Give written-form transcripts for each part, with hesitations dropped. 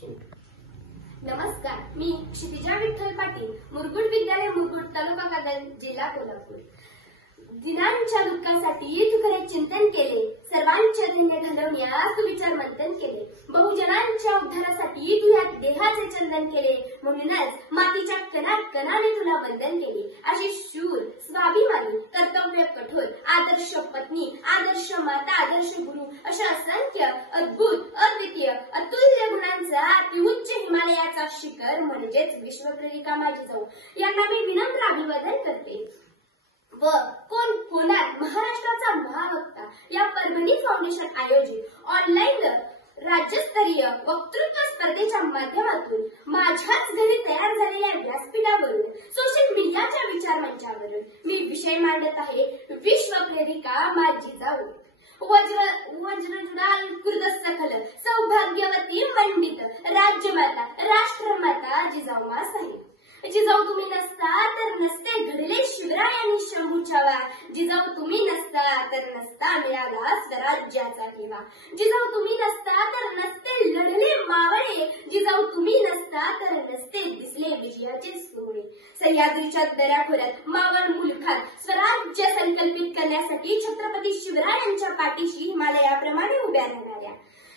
नमस्कार, मी क्षितिजा विठ्ठल पाटील, मुरगुड विद्यालय, मुरगुड, तालुका कागल, जिल्हा कोल्हापूर. दिनांच्या दुःखासाठी तुकडे चिंतन केले, सर्वांचे ध्येय घालवण्यास तू विचार मंथन केले, बहुजनांच्या उद्धारासाठी तू या देहाचे चंदन केले, म्हणूनच मातीच्या कणाकणाने तुला वंदन केले. अशी शूर, स्वाभिमानी, कर्तव्य कठोर, आदर्श पत्नी, आदर्श माता, आदर्श गुरु अशा असंख्य अद्भुत, अद्वितीय, अतुल्य गुणांचा अतिउच्च हिमालयाचा शिखर म्हणजेच विश्वप्रेरिका माझी जाऊ यांना मी विनम्र अभिवादन करते. व कोण होणार महाराष्ट्राचा महावक्ता या परभणी फाउंडेशन आयोजित ऑनलाईन राज्यस्तरीय वक्तृत्व स्पर्धेच्या माध्यमातून माझ्याच घरी तयार झालेल्या व्यासपीठावरून सोशल मीडियाच्या विचारमंचावरून मी विषय मांडत आहे. विश्वप्रेरिका माझी जाऊ. वज्रजुडाल कृतसखल सौभाग्यवती मंडित राज्यमाता राष्ट्रमाता जिजाऊ साहेब. जिजाऊ तुम्ही नसता तर नसते घडले शिवरायांनी शंभू छावा. जिजाऊ तुम्ही नसता तर नसता मिळाला स्वराज्याचा ठेवा. जिजाऊ तुम्ही नसता तर नसते लढले मावळे. जिजाऊ तुम्ही नसता तर नसते दिसले विजयाचे सोहळे. सह्याद्रीच्या दऱ्याखोऱ्यात मावळ मुलखात स्वराज्य संकल्पित करण्यासाठी छत्रपती शिवरायांच्या पाठीशी हिमालयाप्रमाणे उभ्या राहणाऱ्या,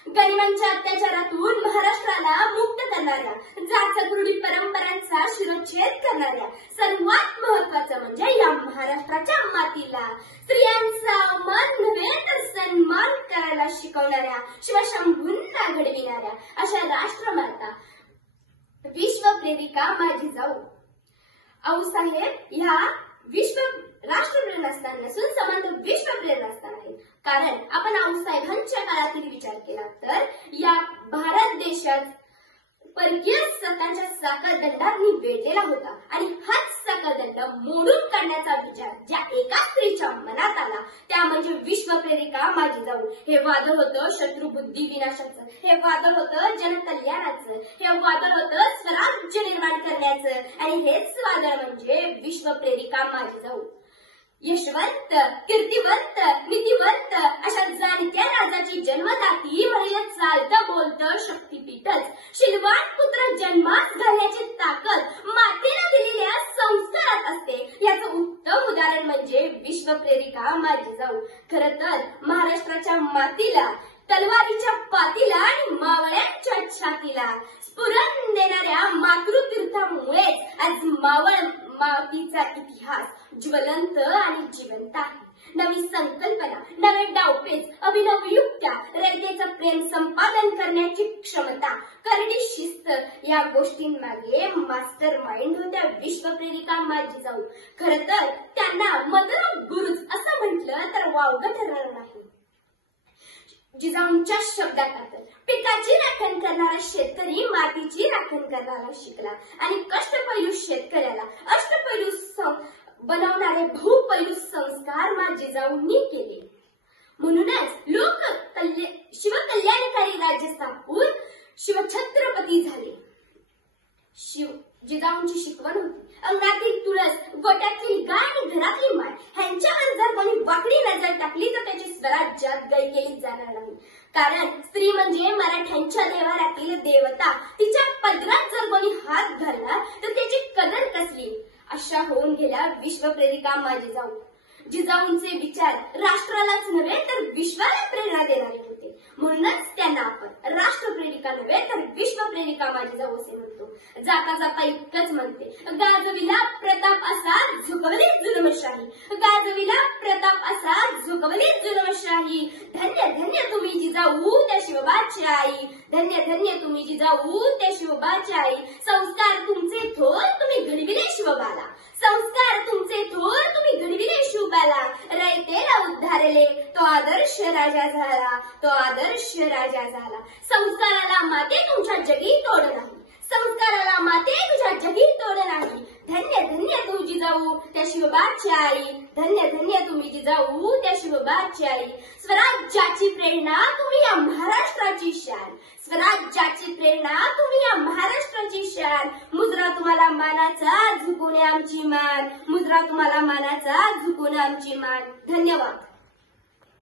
गरिबांच्या अत्याचारातून महाराष्ट्राला मुक्त करणाऱ्या, जाचक्रूढी परंपरांचा शिरोच्छेद करणाऱ्या, सर्वात महत्वाचं म्हणजे या महाराष्ट्राच्या मातीला स्त्रियांचा मान नव्हे तर सन्मान करायला शिकवणाऱ्या, शिवशंभूंना घडविणाऱ्या अशा राष्ट्रमाता विश्वप्रेरिका माझी जाऊ. आऊसाहेब ह्या राष्ट्रप्रेम असताना नसून समांतर विश्वप्रेम असताना आहे. कारण आपण आऊसाहेबांच्या काळातील विचार केला तर या भारत देशात परकीय सत्तांच्या साखळदंडात वेढलेला होता आणि हाच साखळदंड मोडून काढण्याचा विचार ज्या एका स्त्रीच्या मनात आला त्या म्हणजे विश्वप्रेरिका माझी जाऊ. हे वादळ होतं शत्रुबुद्धी विनाशाचं, हे वादळ होतं जनकल्याणाचं, हे वादळ होतं स्वराज्य निर्माण करण्याचं आणि हेच वादळ म्हणजे विश्वप्रेरिका माझी जाऊ. यशवंत, कीर्तिवंत, नीतिवंत अशा जाणत्या राजाची जन्मदाती म्हणजे चालतं बोलतं शक्तीपीठच. शीलवान पुत्र जन्मास घालण्याची ताकद मातेला दिलेल्या संस्कारात असते. याचं उत्तम उदाहरण म्हणजे विश्वप्रेरिका माझी जाऊ. खरं तर महाराष्ट्राच्या मातीला, तलवारीच्या पातीला आणि मावळ्यांच्या छातीला स्फुरण देणाऱ्या मातृतीर्थामुळेच आज मावळ मातीचा इतिहास ज्वलंत आणि जिवंत आहे. नवी संकल्पना, नवे डावपेच, अभिनव युक्त्या, रयतेचं प्रेम संपादन करण्याची क्षमता, करडी शिस्त या गोष्टींमागे मास्टर माइंड होत्या विश्वप्रेरिका माझी जाऊ. खरं तर त्यांना मतलब गुरुच असं म्हटलं तर वावगं ठरणार नाही. जिजाऊंच्या शब्दात आता पिकाची राखण करणारा शेतकरी मातीची राखण करायला शिकला आणि कष्टपैलू शेतकऱ्याला अष्टपैलू बनवणारे बहुपैलू संस्कार माझी जिजाऊंनी केले. म्हणूनच शिवकल्याणकारी राज्य स्थापून शिवछत्रपती झाले. जिजाऊंची शिकवण होती अंगातील तुळस, गोट्यातली गाय आणि घरातली माय ह्यांच्यावर जर कोणी वाकडी नजर टाकली तर त्याची स्वराज्यात गय केली जाणार नाही. कारण स्त्री म्हणजे मराठ्यांच्या देवाऱ्यातील देवता. तिच्या पदरात जर कोणी हात घालला तर त्याची कदर कसली अशा होऊन गेल्या विश्वप्रेरिका माझी जाऊ. जिजाऊंचे विचार राष्ट्रालाच नव्हे तर विश्वाला प्रेरणा देणारे होते. म्हणूनच त्यांना आपण राष्ट्रप्रेरिका नव्हे तर विश्वप्रेरिका माझी जाऊ असे म्हणतो. जाता जाता इतकंच म्हणते, गाजविला प्रताप असा झुकवली जुलमशाही, गाजविला प्रताप असा झुकवली जुलमशाही. धन्य धन्य तुम्ही जिजाऊ त्या शिवबाची आई, धन्य धन्य तुम्ही जिजाऊ त्या शिवबाची आई. संस्कार तुमचे थोर तुम्ही घडविले शिवबाला, संस्कार तुमचे थोर तुम्ही घडविले शिवबाला. रयतेला उद्धारले तो आदर्श राजा झाला, तो आदर्श राजा झाला. संस्काराला माते तुमच्या जगी तोड नाही, संस्काराला माते तुझ्या जगी तोड नाही. धन्य धन्य तू जिजाऊ त्या शिवबाची आई, धन्य धन्य तुम्ही जिजाऊ त्या शिवबाची आई. स्वराज्याची प्रेरणा तुम्ही या महाराष्ट्राची शान, स्वराज्याची प्रेरणा तुम्ही या महाराष्ट्राची शान. मुजरा तुम्हाला मानाचा झुकून आमची मान, मुजरा तुम्हाला मानाचा झुकून आमची मान. धन्यवाद.